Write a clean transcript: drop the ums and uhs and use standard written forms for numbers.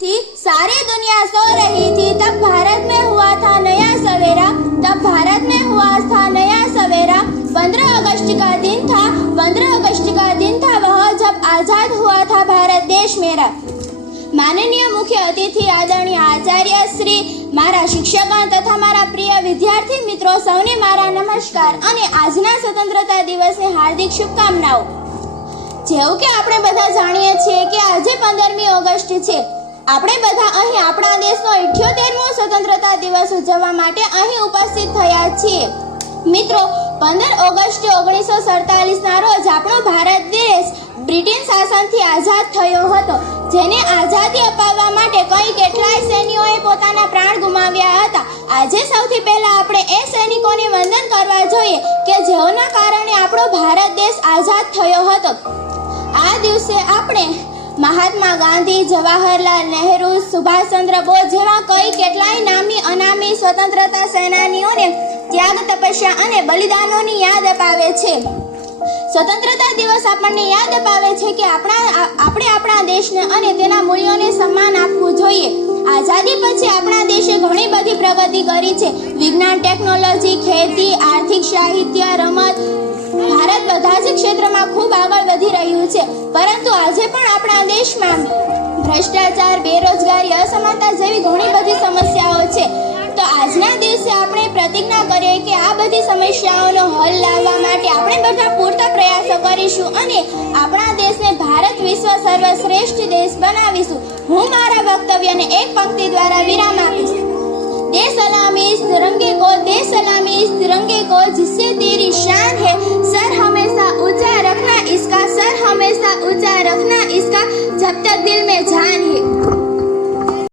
थी, सारी दुनिया सो रही थी, तब भारत में हुआ था नया सवेरा, तब भारत में हुआ था नया सवेरा। 15 अगस्त का दिन था, 15 अगस्त का दिन था वह, जब आजाद हुआ था भारत देश मेरा। माननीय मुख्य अतिथि आदरणीय आचार्य श्री, मारा शिक्षक तथा मारा प्रिय विद्यार्थी मित्रों, सौने मारा नमस्कार અને આજના સ્વતંત્રતા દિવસની હાર્દિક શુભકામનાઓ। જેવું કે આપણે બધા જાણીએ છીએ કે આજે 15મી ઓગસ્ટ છે। આપણે બધા અહીં આપણા દેશનો 78મો સ્વતંત્રતા દિવસ ઉજવવા માટે અહીં ઉપસ્થિત થયા છીએ। મિત્રો, 15 ઓગસ્ટ 1947 ના રોજ આપણો ભારત દેશ બ્રિટિશ શાસનથી આઝાદ થયો હતો, જેને આઝાદી અપાવવા માટે કઈ કેટલાય સૈનિકોએ પોતાના પ્રાણ ગુમાવ્યા હતા। આજે સૌથી પહેલા આપણે એ સૈનિકોને વંદન કરવા જોઈએ કે જેઓના કારણે આપણો ભારત દેશ આઝાદ થયો હતો। આ દિવસે આપણે મહાત્મા ગાંધી, જવાહરલાલ નહેરુ, સુભાષચંદ્ર બોઝ જેવા કઈ કેટલાય નામી અનામી સ્વતંત્રતા સેનાનીઓને ત્યાગ, તપસ્યા અને બલિદાનોની યાદ અપાવે છે। સ્વતંત્રતા દિવસ આપણને યાદ અપાવે છે કે આપણે આપણા દેશને અને તેના મૂલ્યોને સન્માન આપવું જોઈએ। આઝાદી પછી આપણા દેશે ઘણી બધી પ્રગતિ કરી છે। વિજ્ઞાન, ટેકનોલોજી, ખેતી, આર્થિક, સાહિત્ય, રમત, ભારત બધા જ ક્ષેત્રમાં ખૂબ આગળ વધી રહ્યું છે। પરંતુ આજે પણ આપણા દેશમાં ભ્રષ્ટાચાર, બેરોજગારી, અસમાનતા જેવી ઘણી બધી સમસ્યાઓ છે। તો આજના દિવસે આપણે પ્રતિજ્ઞા કરીએ કે આ બધી સમસ્યાઓનો હલ લાવવા માટે આપણે બધા પૂરતા પ્રયાસો કરીશું અને આપણા દેશને ભારત વિશ્વ સર્વશ્રેષ્ઠ દેશ બનાવીશું। હું મારા વક્તવ્યને એક પંક્તિ દ્વારા વિરામ આપીશ। दे सलामी इस तिरंगे को, दे सलामी इस तिरंगे को, जिससे तेरी शान है, सर हमेशा ऊंचा रखना इसका, सर हमेशा ऊंचा रखना इसका, जब तक दिल में जान है।